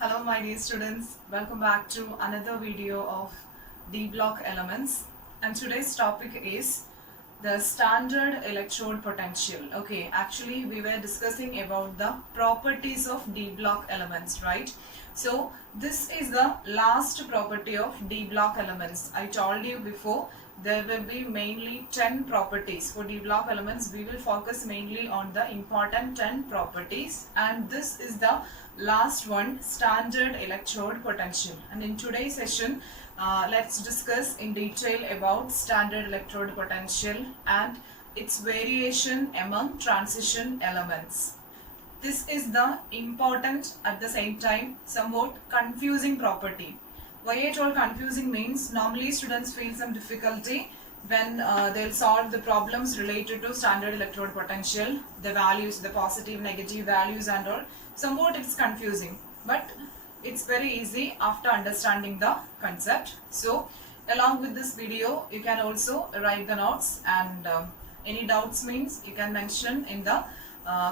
Hello my dear students, welcome back to another video of D block elements, and today's topic is the standard electrode potential. Okay, actually we were discussing about the properties of D block elements, right? So this is the last property of D block elements. I told you before there will be mainly 10 properties. For D block elements we will focus mainly on the important 10 properties, and this is the last one, standard electrode potential. And in today's session let's discuss in detail about standard electrode potential and its variation among transition elements. This is the important, at the same time somewhat confusing property. Why I told confusing means normally students feel some difficulty when they'll solve the problems related to standard electrode potential, the values, the positive, negative values and all. Somewhat it's confusing, but it's very easy after understanding the concept. So along with this video you can also write the notes, and any doubts means you can mention in the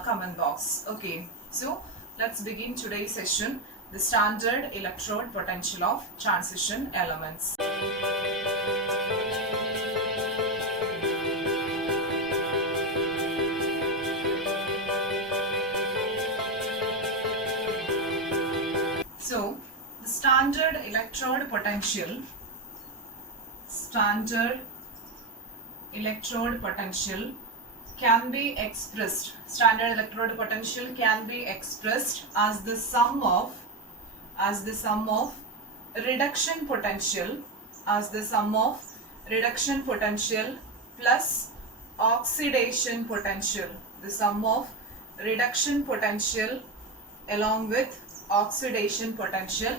comment box. Okay, so let's begin today's session, the standard electrode potential of transition elements. So the standard electrode potential can be expressed, standard electrode potential can be expressed as the sum of reduction potential plus oxidation potential, the sum of reduction potential along with oxidation potential,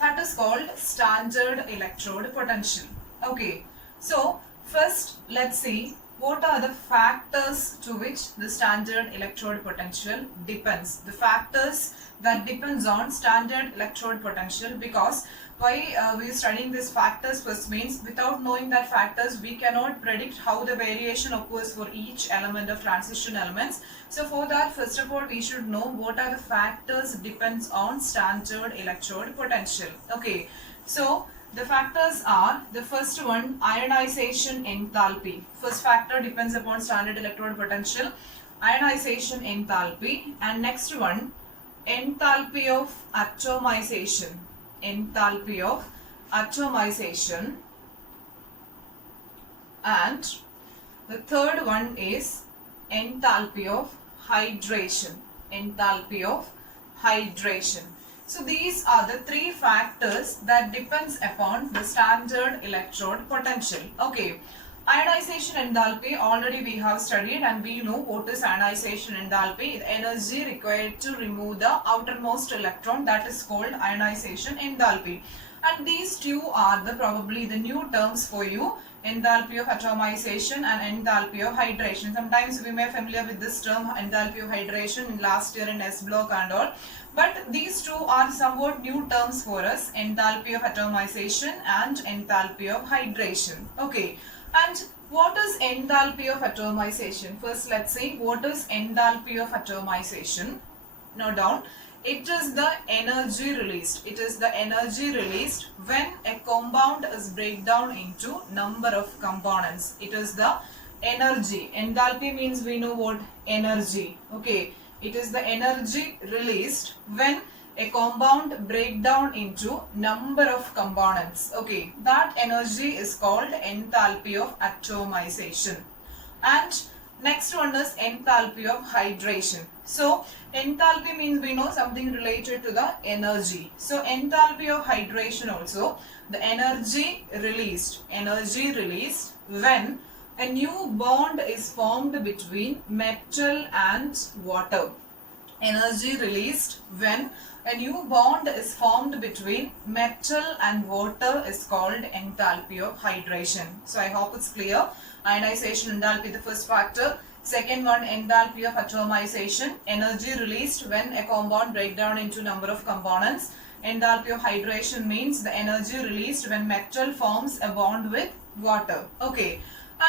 that is called standard electrode potential. Okay, so first let's see what are the factors to which the standard electrode potential depends. The factors that depends on standard electrode potential, because why we are studying these factors first means without knowing that factors we cannot predict how the variation occurs for each element of transition elements. So for that, first of all we should know what are the factors depends on standard electrode potential. Okay, so the factors are, the first one, ionization enthalpy. First factor depends upon standard electrode potential, ionization enthalpy, and next one, enthalpy of atomization. And the third one is enthalpy of hydration. So these are the three factors that depends upon the standard electrode potential. Okay, ionization enthalpy already we have studied, and we know what is ionization enthalpy. The energy required to remove the outermost electron, that is called ionization enthalpy. And these two are probably the new terms for you, enthalpy of atomization and enthalpy of hydration. Sometimes we may be familiar with this term, enthalpy of hydration, in last year in S block and all. But these two are somewhat new terms for us, enthalpy of atomization and enthalpy of hydration. Okay, and what is enthalpy of atomization? First let's see what is enthalpy of atomization. Note down, it is the energy released. When a compound is break down into number of components. It is the energy. Enthalpy means we know what energy. Okay, it is the energy released when a compound break down into number of components. Okay, that energy is called enthalpy of atomization. And next one is enthalpy of hydration. So enthalpy means we know something related to the energy. So enthalpy of hydration also, the energy released when a new bond is formed between metal and water. Energy released when a new bond is formed between metal and water is called enthalpy of hydration. So I hope it's clear. Ionization enthalpy, the first factor. Second one, enthalpy of atomization, energy released when a compound break down into number of components. Enthalpy of hydration means the energy released when metal forms a bond with water. Okay.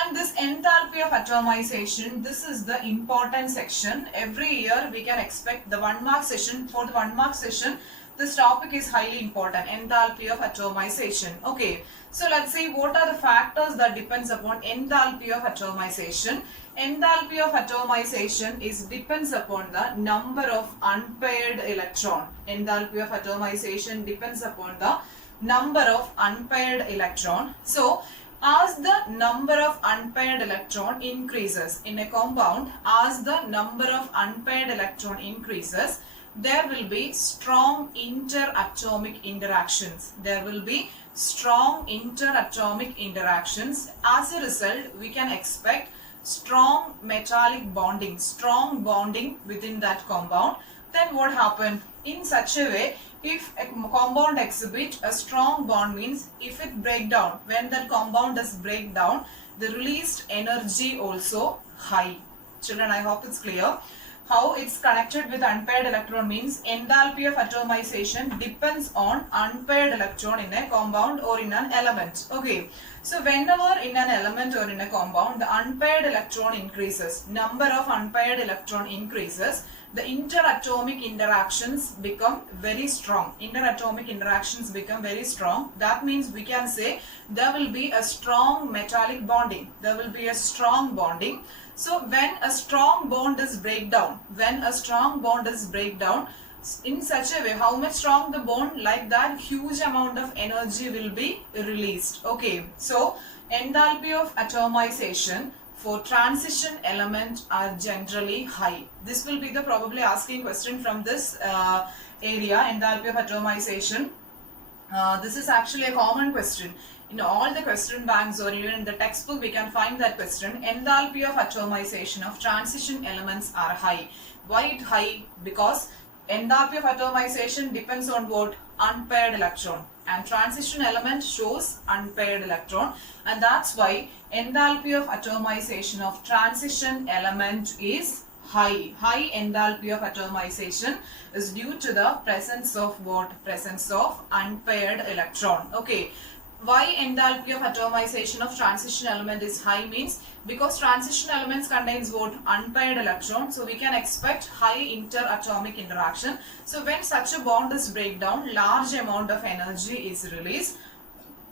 And this enthalpy of atomization, this is the important section. Every year we can expect the 1 mark session. For the 1 mark session, this topic is highly important, enthalpy of atomization. Okay, so let's see what are the factors that depends upon enthalpy of atomization. Enthalpy of atomization depends upon the number of unpaired electron. Enthalpy of atomization depends upon the number of unpaired electron. So as the number of unpaired electron increases in a compound, as the number of unpaired electron increases, there will be strong interatomic interactions. There will be strong interatomic interactions. As a result, we can expect strong metallic bonding, strong bonding within that compound. Then what happened? In such a way, if a compound exhibits a strong bond, means if it break down, when that compound does break down, the released energy also high. Children, I hope it's clear. How it's connected with unpaired electron means enthalpy of atomization depends on unpaired electron in a compound or in an element. Okay, so whenever in an element or in a compound the unpaired electron increases, number of unpaired electron increases, the interatomic interactions become very strong. Interatomic interactions become very strong. That means we can say there will be a strong metallic bonding. There will be a strong bonding. So when a strong bond is break down, in such a way, how much strong the bond, like that huge amount of energy will be released. Okay, so enthalpy of atomization for transition element are generally high. This will be the probably asking question from this area, enthalpy of atomization. This is actually a common question. In all the question banks or even in the textbook, we can find that question. Enthalpy of atomization of transition elements are high. Why it high? Because enthalpy of atomization depends on what? Unpaired electron. And transition element shows unpaired electron. And that's why enthalpy of atomization of transition element is high. High enthalpy of atomization is due to the presence of what? Presence of unpaired electron. Okay. Why enthalpy of atomization of transition element is high means because transition elements contains what? Unpaired electron. So we can expect high interatomic interaction. So when such a bond is break down, large amount of energy is released,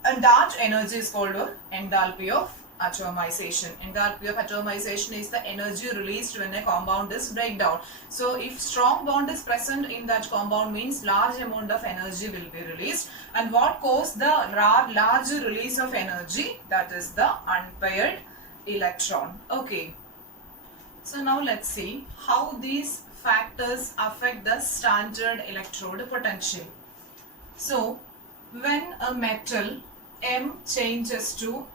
and that energy is called enthalpy of atomization. Enthalpy of atomization is the energy released when a compound is break down. So if strong bond is present in that compound means large amount of energy will be released. And what caused the large release of energy? That is the unpaired electron. Okay. So now let's see how these factors affect the standard electrode potential. So when a metal M changes to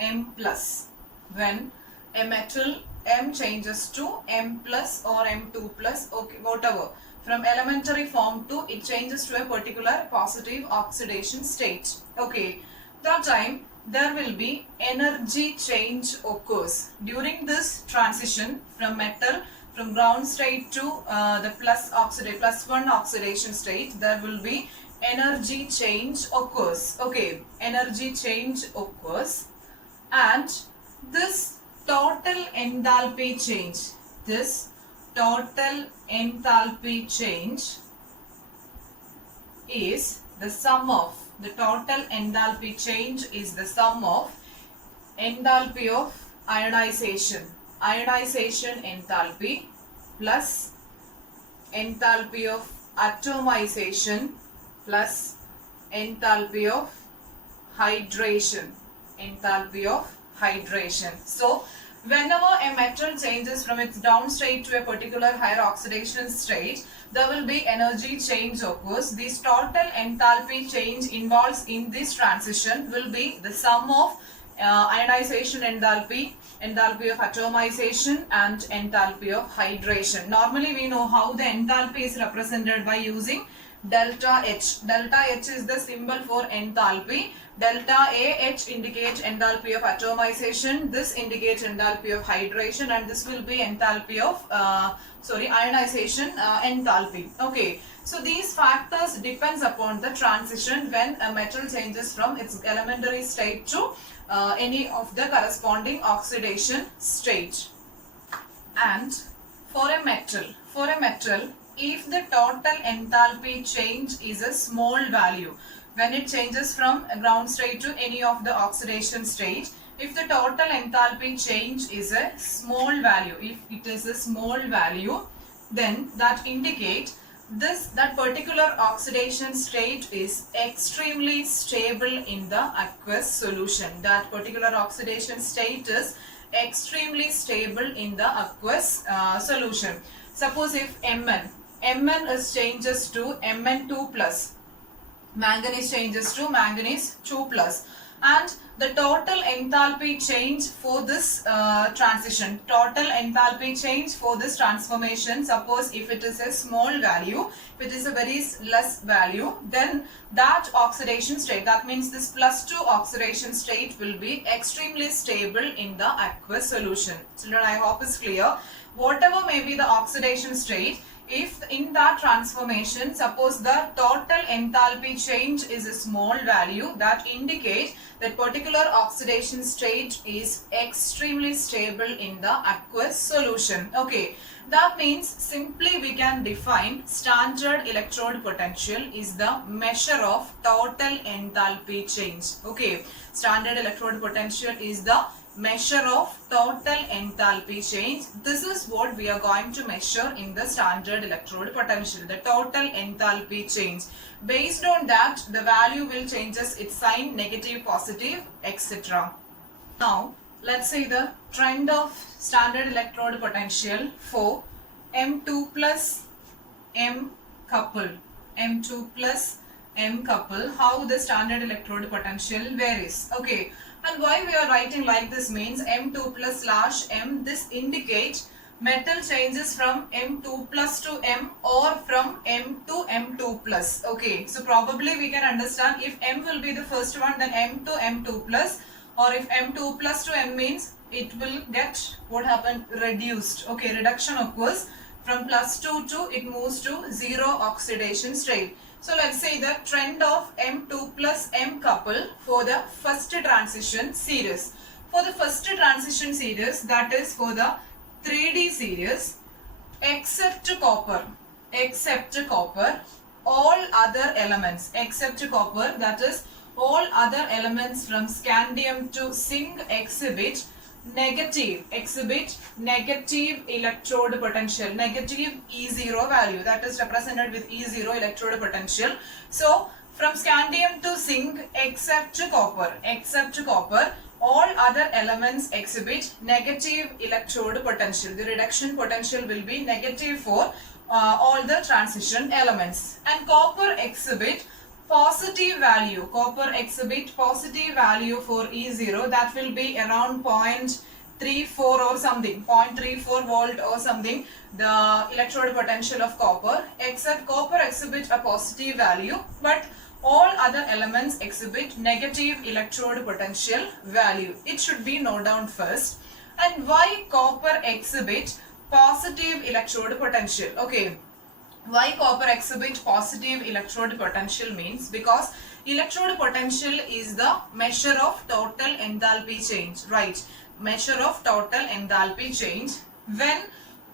M plus, when a metal M changes to M plus or M2 plus, okay, whatever, from elementary form to it changes to a particular positive oxidation state. Okay, that time there will be energy change occurs. During this transition from metal from ground state to the plus one oxidation state, there will be energy change occurs. Okay, energy change occurs. And this total enthalpy change, is the sum of, the total enthalpy change is the sum of enthalpy of ionization enthalpy plus enthalpy of atomization plus enthalpy of hydration. So whenever a metal changes from its down state to a particular higher oxidation state, there will be energy change occurs. This total enthalpy change involves in this transition will be the sum of ionization enthalpy of atomization, and enthalpy of hydration. Normally we know how the enthalpy is represented by using delta H. Delta H is the symbol for enthalpy. Delta AH indicates enthalpy of atomization. This indicates enthalpy of hydration, and this will be enthalpy of ionization enthalpy. Okay. So these factors depends upon the transition when a metal changes from its elementary state to any of the corresponding oxidation state. And for a metal, if the total enthalpy change is a small value. When it changes from a ground state to any of the oxidation state, if the total enthalpy change is a small value, if it is a small value, then that indicates that particular oxidation state is extremely stable in the aqueous solution. That particular oxidation state is extremely stable in the aqueous solution. Suppose if Mn is changes to Mn2 plus, manganese changes to manganese 2 plus, and the total enthalpy change for this transition, total enthalpy change for this transformation, suppose if it is a small value, if it is a very less value, then that oxidation state, that means this +2 oxidation state will be extremely stable in the aqueous solution. Children, I hope it's clear. Whatever may be the oxidation state, if in that transformation, suppose the total enthalpy change is a small value, that indicates that particular oxidation state is extremely stable in the aqueous solution. Okay, that means simply we can define standard electrode potential is the measure of total enthalpy change. Okay, standard electrode potential is the measure of total enthalpy change. This is what we are going to measure in the standard electrode potential, the total enthalpy change. Based on that, the value will changes its sign, negative, positive, etc. Now, let's say the trend of standard electrode potential for M2 plus M couple. M2 plus M couple, how the standard electrode potential varies. Okay. And why we are writing like this means M2 plus slash M, this indicates metal changes from M2 plus to M or from M to M2 plus. Okay, so probably we can understand if M will be the first one, then M to M2 plus, or if M2 plus to M means it will get what happened, reduced. Okay, reduction occurs from +2 to it moves to 0 oxidation state. So let's say the trend of M2 plus M couple for the first transition series. For the first transition series, that is for the 3D series, except copper, all other elements, except copper, that is all other elements from scandium to zinc exhibit negative electrode potential, negative E0 value, that is represented with E0 electrode potential. So from scandium to zinc except copper, all other elements exhibit negative electrode potential. The reduction potential will be negative for all the transition elements, and copper exhibit positive value. Copper exhibit positive value for E0, that will be around 0.34 or something, 0.34 volt or something, the electrode potential of copper, except copper exhibit a positive value, but all other elements exhibit negative electrode potential value. It should be noted down first. And why copper exhibit positive electrode potential? Okay. Why copper exhibit positive electrode potential means because electrode potential is the measure of total enthalpy change, right? Measure of total enthalpy change when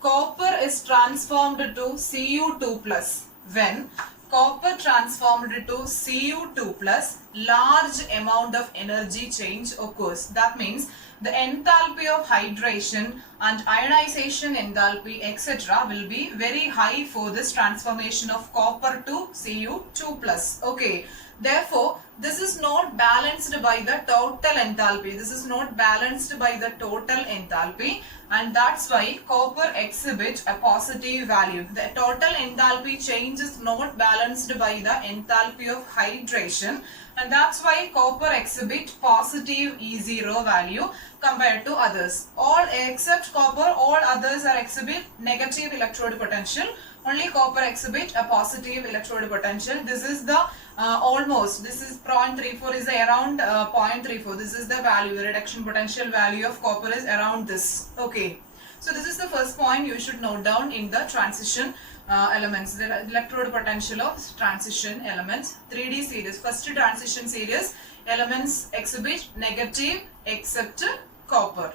copper is transformed to Cu2 plus. When copper transformed to Cu2 plus, large amount of energy change occurs. That means the enthalpy of hydration and ionization enthalpy etc. will be very high for this transformation of copper to Cu2 plus. Okay. Therefore, this is not balanced by the total enthalpy. This is not balanced by the total enthalpy, and that's why copper exhibits a positive value. The total enthalpy change is not balanced by the enthalpy of hydration, and that's why copper exhibits positive E0 value compared to others. All except copper, all others are exhibit negative electrode potential. Only copper exhibit a positive electrode potential. This is the almost, this is 0.34 is around 0.34. This is the value, the reduction potential value of copper is around this. Okay. So this is the first point you should note down in the transition elements, the electrode potential of transition elements. 3D series, first transition series, elements exhibit negative except copper.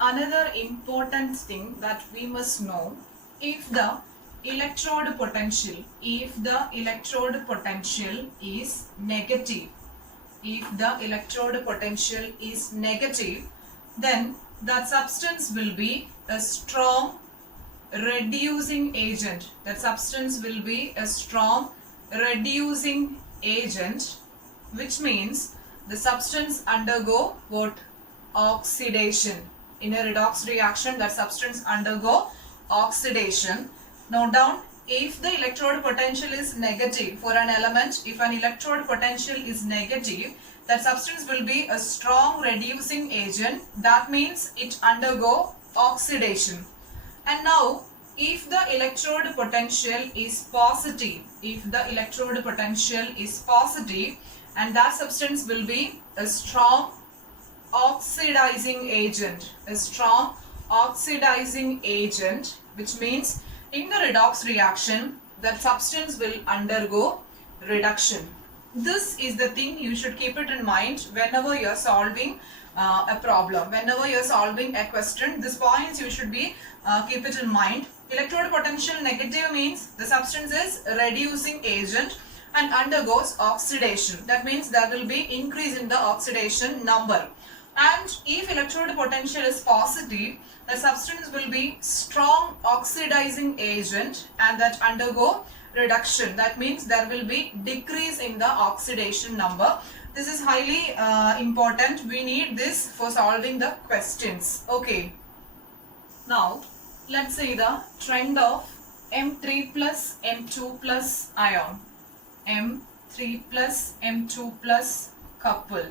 Another important thing that we must know, if the electrode potential, if the electrode potential is negative, if the electrode potential is negative, then that substance will be a strong reducing agent. That substance will be a strong reducing agent, which means the substance undergo what? Oxidation. In a redox reaction, that substance undergo oxidation. Note down, if the electrode potential is negative for an element, if an electrode potential is negative, that substance will be a strong reducing agent. That means it undergo oxidation. And now, if the electrode potential is positive, if the electrode potential is positive, and that substance will be a strong oxidizing agent, a strong oxidizing agent, which means in the redox reaction, that substance will undergo reduction. This is the thing you should keep it in mind whenever you are solving a problem, whenever you are solving a question. These points you should be keep it in mind. Electrode potential negative means the substance is reducing agent and undergoes oxidation. That means there will be increase in the oxidation number. And if electrode potential is positive, the substance will be strong oxidizing agent and that undergo reduction. That means there will be decrease in the oxidation number. This is highly important. We need this for solving the questions. Okay. Now, let's see the trend of M3 plus M2 plus ion. M3 plus M2 plus couple.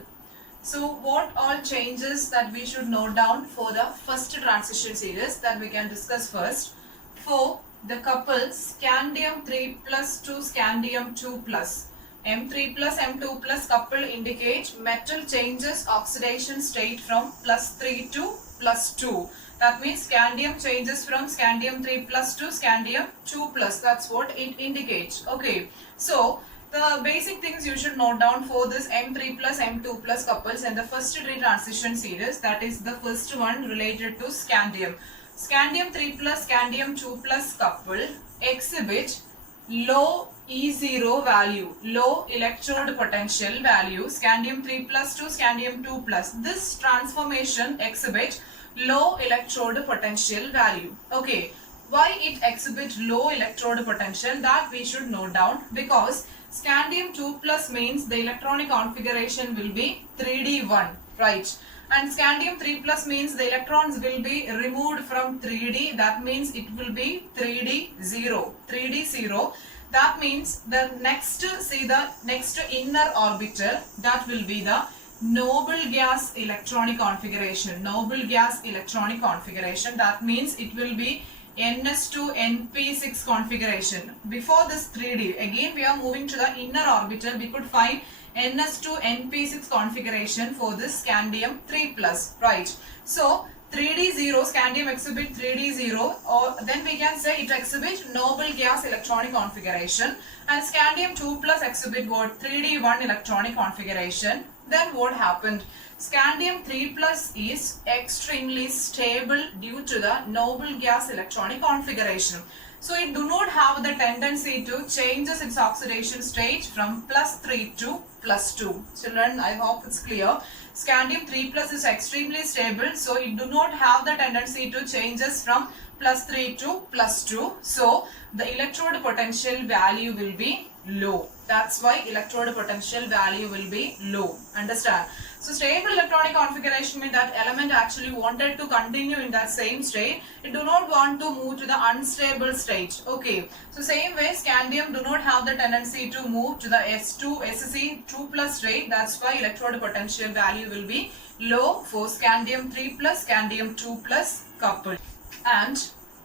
So what all changes that we should note down for the first transition series that we can discuss first. For the couple scandium 3 plus to scandium 2 plus. M3 plus M2 plus couple indicate metal changes oxidation state from +3 to +2. That means scandium changes from scandium 3 plus to scandium 2 plus. That's what it indicates. Okay. So the basic things you should note down for this M3 plus M2 plus couples and the first transition series, that is the first one related to scandium. Scandium 3 plus scandium 2 plus couple exhibit low E0 value, low electrode potential value, scandium 3 plus to scandium 2 plus. This transformation exhibit low electrode potential value. Okay, why it exhibits low electrode potential, that we should note down, because scandium 2 plus means the electronic configuration will be 3D1, right? And scandium 3 plus means the electrons will be removed from 3D. That means it will be 3D0. 3D0. That means the next, see the next inner orbital, that will be the noble gas electronic configuration. Noble gas electronic configuration. That means it will be NS2 NP6 configuration. Before this 3D, again we are moving to the inner orbital. We could find NS2 NP6 configuration for this scandium 3 plus, right? So 3D0, scandium exhibit 3D0, or then we can say it exhibit noble gas electronic configuration, and scandium 2 plus exhibit what? 3D1 electronic configuration. Then what happened? Scandium 3 plus is extremely stable due to the noble gas electronic configuration. So it do not have the tendency to changes its oxidation state from +3 to +2. Children, I hope it's clear. Scandium 3 plus is extremely stable, so it do not have the tendency to changes from +3 to +2. So the electrode potential value will be low. That's why electrode potential value will be low. Understand? So stable electronic configuration means that element actually wanted to continue in that same state. It do not want to move to the unstable state. Okay. So same way scandium do not have the tendency to move to the S2 Sc2 plus state. That's why electrode potential value will be low for scandium 3 plus scandium 2 plus coupled. And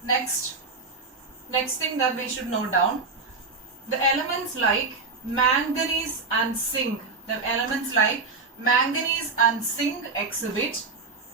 next thing that we should note down, the elements like manganese and zinc, the elements like manganese and zinc exhibit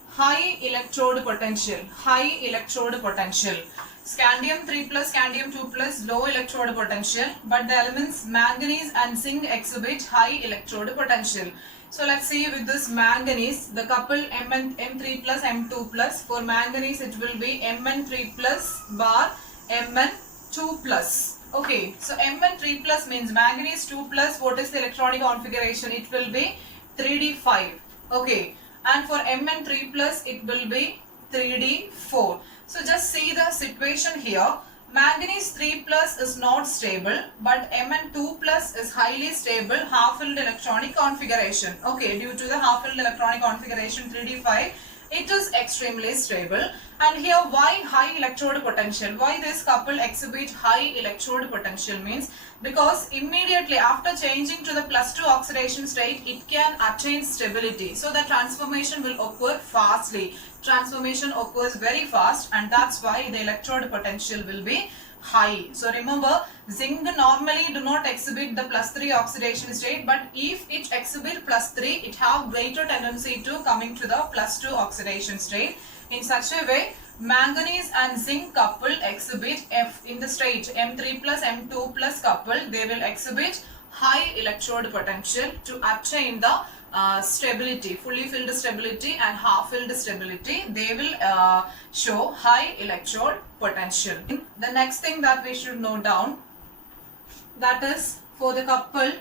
high electrode potential, high electrode potential. Scandium 3 plus, scandium 2 plus low electrode potential, but the elements manganese and zinc exhibit high electrode potential. So let's see with this manganese, the couple M3 plus M2 plus. For manganese it will be Mn3 plus bar Mn 2 plus. Okay, so Mn3 plus means manganese 2 plus. What is the electronic configuration? It will be 3d5. Okay, and for Mn3 plus it will be 3d4. So just see the situation here. Manganese 3 plus is not stable, but Mn2 plus is highly stable half-filled electronic configuration. Okay, due to the half-filled electronic configuration 3d5, it is extremely stable. And here, why high electrode potential? Why this couple exhibit high electrode potential means because immediately after changing to the +2 oxidation state, it can attain stability. So the transformation will occur fastly. Transformation occurs very fast, and that's why the electrode potential will be high. So remember, zinc normally do not exhibit the +3 oxidation state, but if it exhibit +3, it have greater tendency to coming to the +2 oxidation state. In such a way, manganese and zinc couple exhibit in the state M3 plus M2 plus couple, they will exhibit high electrode potential to attain the stability, fully filled stability and half filled stability. They will show high electrode potential. The next thing that we should note down, that is for the couple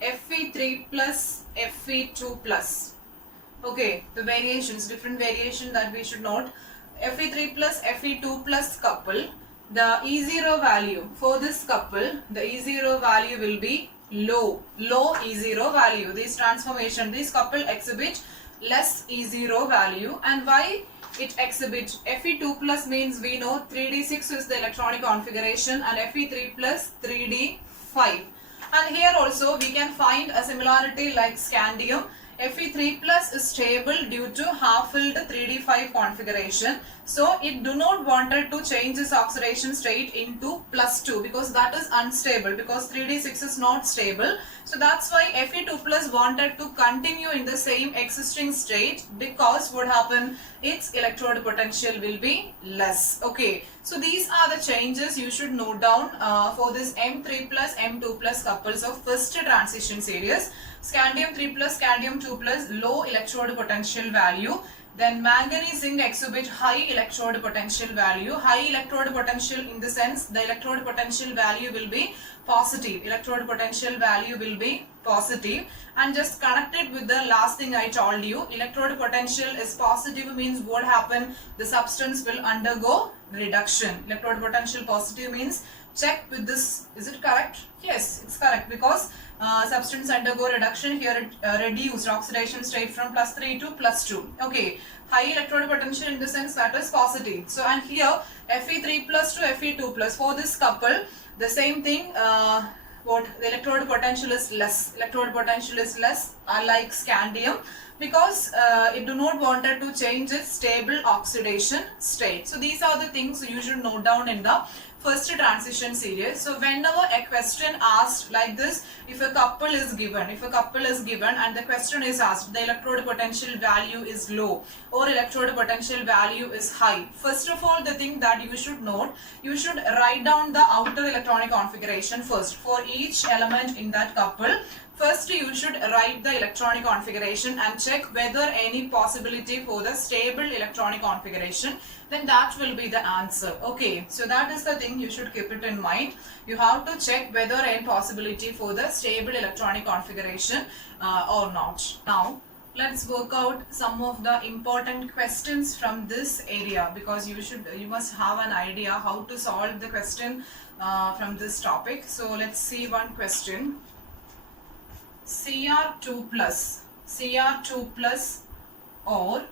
Fe3 plus Fe2 plus. Okay, the variations, different variation that we should note. Fe3 plus Fe2 plus couple, the E0 value for this couple, the E0 value will be low E0 value. This transformation, this couple exhibit less E0 value. And why it exhibits? Fe2 plus means we know 3d6 is the electronic configuration and Fe3 plus 3d5. And here also we can find a similarity like scandium. Fe3 plus is stable due to half-filled 3d5 configuration. So it do not wanted to change its oxidation state into +2 because that is unstable, because 3d6 is not stable. So that's why Fe2 plus wanted to continue in the same existing state, because what happened, its electrode potential will be less. Okay, so these are the changes you should note down for this M3 plus M2 plus couples of first transition series. Scandium 3 plus, scandium 2 plus, low electrode potential value. Then manganese zinc exhibit high electrode potential value. High electrode potential in the sense the electrode potential value will be positive. Electrode potential value will be positive. And just connected with the last thing I told you, electrode potential is positive means what happened? The substance will undergo reduction. Electrode potential positive means, check with this, is it correct? Yes, it's correct, because substance undergo reduction. Here it reduced oxidation state from +3 to +2. Okay, high electrode potential in the sense that is positive. So and here Fe3 plus to Fe2 plus, for this couple the same thing, what the electrode potential is less. Electrode potential is less like scandium, because it do not wanted to change its stable oxidation state. So these are the things you should note down in the first transition series. So whenever a question asked like this, if a couple is given, and the question is asked, the electrode potential value is low or electrode potential value is high, first of all the thing that you should note, you should write down the outer electronic configuration first for each element in that couple. First, you should write the electronic configuration and check whether any possibility for the stable electronic configuration. Then that will be the answer. Okay, so that is the thing you should keep it in mind. You have to check whether any possibility for the stable electronic configuration or not. Now, let's work out some of the important questions from this area, because you must have an idea how to solve the question from this topic. So let's see one question. Cr2 plus or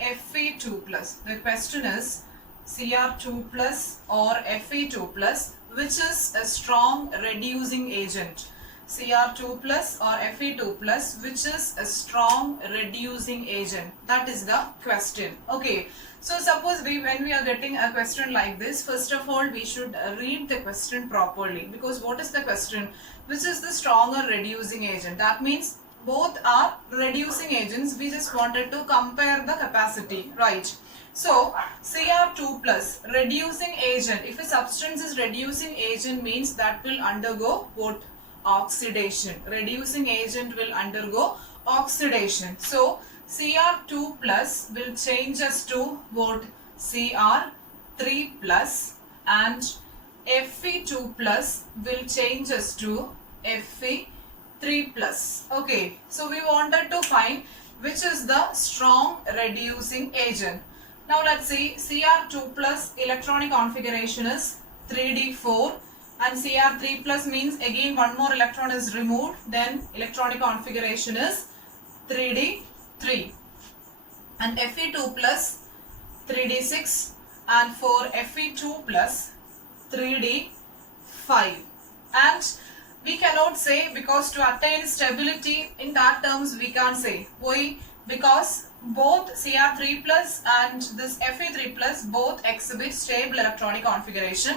Fe2 plus. The question is Cr2 plus or Fe2 plus, which is a strong reducing agent. Cr2 plus or Fe2 plus, which is a strong reducing agent. That is the question. Okay. So suppose when we are getting a question like this, first of all we should read the question properly, because what is the question? Which is the stronger reducing agent? That means both are reducing agents. We just wanted to compare the capacity, right? So Cr2 plus, reducing agent. If a substance is reducing agent means that will undergo what? Oxidation. Reducing agent will undergo oxidation. So Cr2 plus will change us to what? Cr3 plus, and Fe2 plus will change us to Fe3 plus. Okay, so we wanted to find which is the strong reducing agent. Now let's see, Cr2 plus electronic configuration is 3d4 and Cr3 plus means again one more electron is removed, then electronic configuration is 3d3 and Fe2 plus 3d6 and for Fe2 plus 3d5. And we cannot say, because to attain stability in that terms we can't say. Why? Because both Cr3 plus and this Fe3 plus both exhibit stable electronic configuration.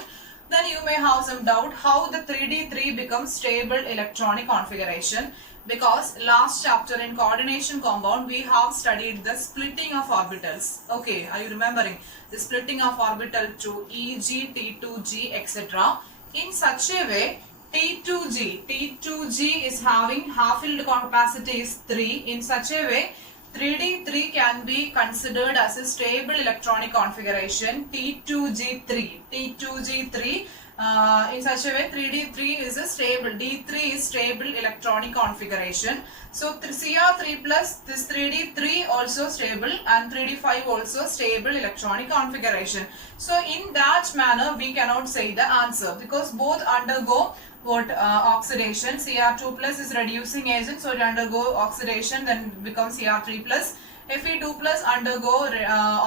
Then you may have some doubt how the 3d3 becomes stable electronic configuration, because last chapter in coordination compound we have studied the splitting of orbitals. Okay, are you remembering the splitting of orbital to Eg, T2g, etc. in such a way T2g is having half-filled capacity is 3. In such a way 3d3 can be considered as a stable electronic configuration. T2g3 in such a way 3d3 is a stable, d3 is stable electronic configuration. So Cr3 plus this 3d3 also stable and 3d5 also stable electronic configuration. So in that manner we cannot say the answer, because both undergo what oxidation. Cr2 plus is reducing agent, so it undergo oxidation, then becomes Cr3 plus. Fe2 plus undergo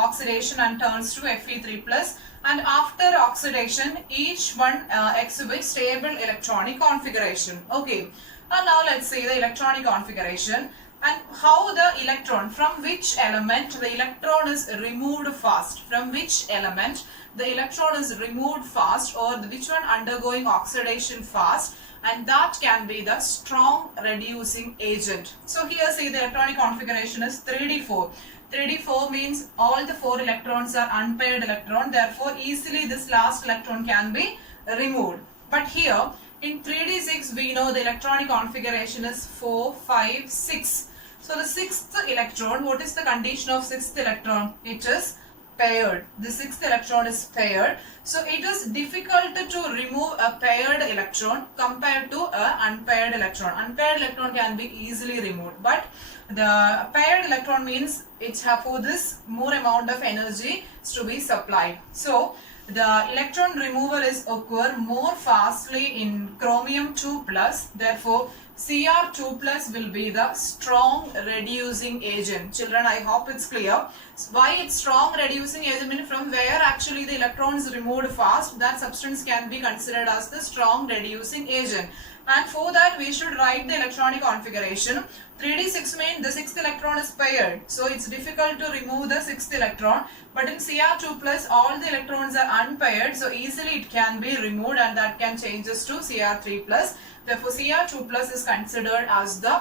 oxidation and turns to Fe3 plus, and after oxidation each one exhibits stable electronic configuration. Okay, and now let's see the electronic configuration and how the electron, from which element the electron is removed fast, from which element the electron is removed fast, or which one undergoing oxidation fast, and that can be the strong reducing agent. So here see the electronic configuration is 3d4. 3d4 means all the 4 electrons are unpaired electron, therefore easily this last electron can be removed. But here in 3d6 we know the electronic configuration is 4, 5, 6. So the 6th electron, what is the condition of 6th electron? It is paired. The 6th electron is paired. So it is difficult to remove a paired electron compared to an unpaired electron. Unpaired electron can be easily removed, but the paired electron means it's for this more amount of energy is to be supplied. So the electron removal is occur more fastly in chromium 2 plus, therefore Cr2 plus will be the strong reducing agent. Children, I hope it's clear. Why it's strong reducing agent means from where actually the electron is removed fast, that substance can be considered as the strong reducing agent. And for that we should write the electronic configuration. 3d6 means the 6th electron is paired, so it's difficult to remove the 6th electron. But in Cr2 plus all the electrons are unpaired, so easily it can be removed, and that can change us to Cr3 plus. Therefore Cr2 plus is considered as the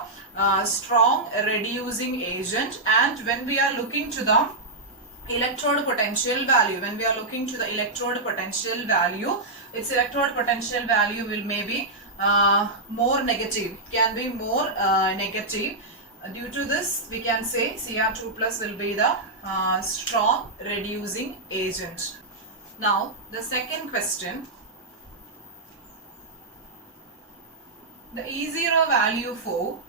strong reducing agent. And when we are looking to the electrode potential value, its electrode potential value will maybe more negative, can be more negative. Due to this we can say Cr2 plus will be the strong reducing agent. Now the second question, the E0 value for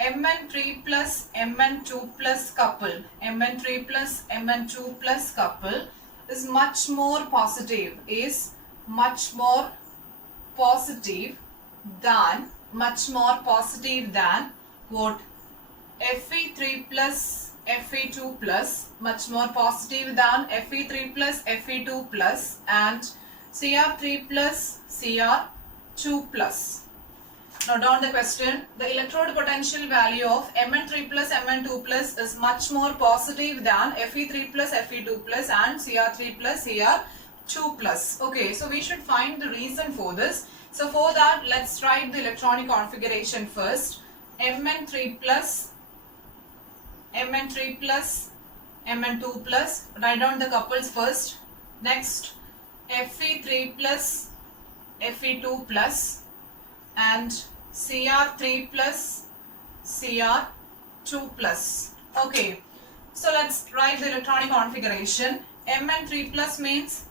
Mn3 plus Mn2 plus couple, Mn3 plus Mn2 plus couple is much more positive, than what? Fe3 plus Fe2 plus, much more positive than Fe3 plus Fe2 plus, and Cr3 plus Cr2 plus. Now down the question, the electrode potential value of Mn3 plus Mn2 plus is much more positive than Fe3 plus Fe2 plus and Cr3 plus Cr2 plus. Okay, so we should find the reason for this. So for that, let's write the electronic configuration first. Mn3 plus Mn2 plus, write down the couples first. Next, Fe3 plus Fe2 plus and Cr3 plus Cr2 plus. Okay, so let's write the electronic configuration. Mn3 plus means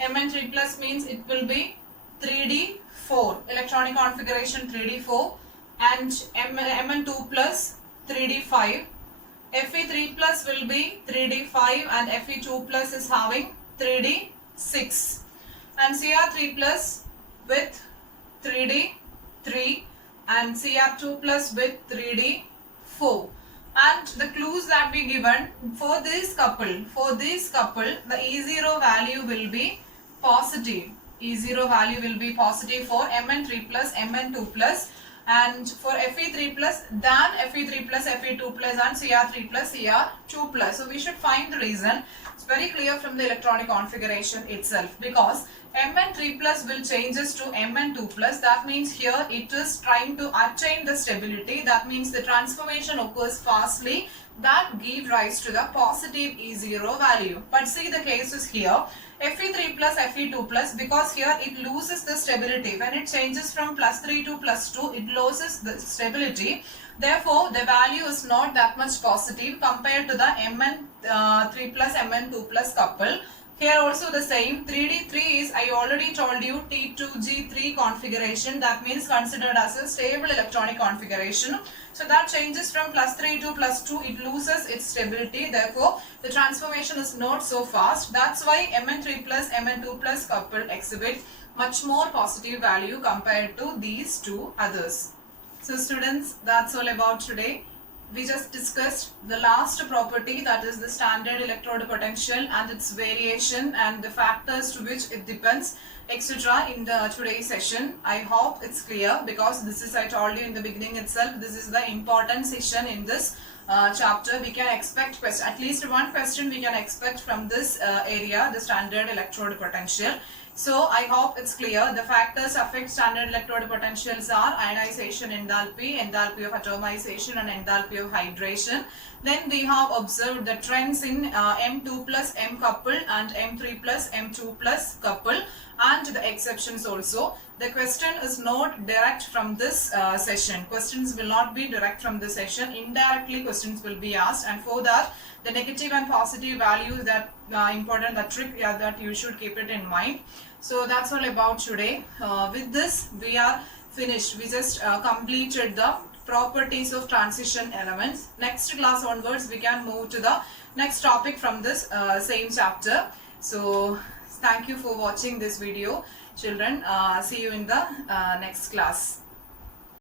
Mn3 plus means it will be 3d4, electronic configuration 3d4, and Mn2 plus 3d5. Fe3 plus will be 3d5 and Fe2 plus is having 3d6, and Cr3 plus with 3d3 and Cr2 plus with 3d4. And the clues that we given for this couple, the E0 value will be positive. E0 value will be positive for Mn3 plus, Mn2 plus, and for Fe3 plus, than Fe3 plus, Fe2 plus, and Cr3 plus, Cr2 plus. So we should find the reason. It's very clear from the electronic configuration itself, because Mn3 plus will changes to Mn2 plus. That means here it is trying to attain the stability. That means the transformation occurs fastly. That give rise to the positive E0 value. But see the cases here. Fe3 plus, Fe2 plus, because here it loses the stability. When it changes from +3 to +2, it loses the stability. Therefore, the value is not that much positive compared to the Mn3 plus, Mn2 plus couple. Here also the same. 3D3 is, I already told you, T2G3 configuration. That means considered as a stable electronic configuration. So that changes from +3 to +2. It loses its stability. Therefore, the transformation is not so fast. That's why Mn3 plus, Mn2 plus couple exhibit much more positive value compared to these two others. So students, that's all about today. We just discussed the last property, that is the standard electrode potential and its variation and the factors to which it depends, etc. in the today's session. I hope it's clear, because this is, I told you in the beginning itself, this is the important session in this chapter. We can expect at least one question we can expect from this area, the standard electrode potential. So I hope it's clear. The factors affect standard electrode potentials are ionization enthalpy, enthalpy of atomization, and enthalpy of hydration. Then we have observed the trends in M2 plus M couple and M3 plus M2 plus couple, and the exceptions also. The question is not direct from this session. Questions will not be direct from this session. Indirectly questions will be asked, and for that the negative and positive values that important, the trick that you should keep it in mind. So that's all about today. With this we are finished. We just completed the properties of transition elements. Next class onwards we can move to the next topic from this same chapter. So thank you for watching this video, children. See you in the next class.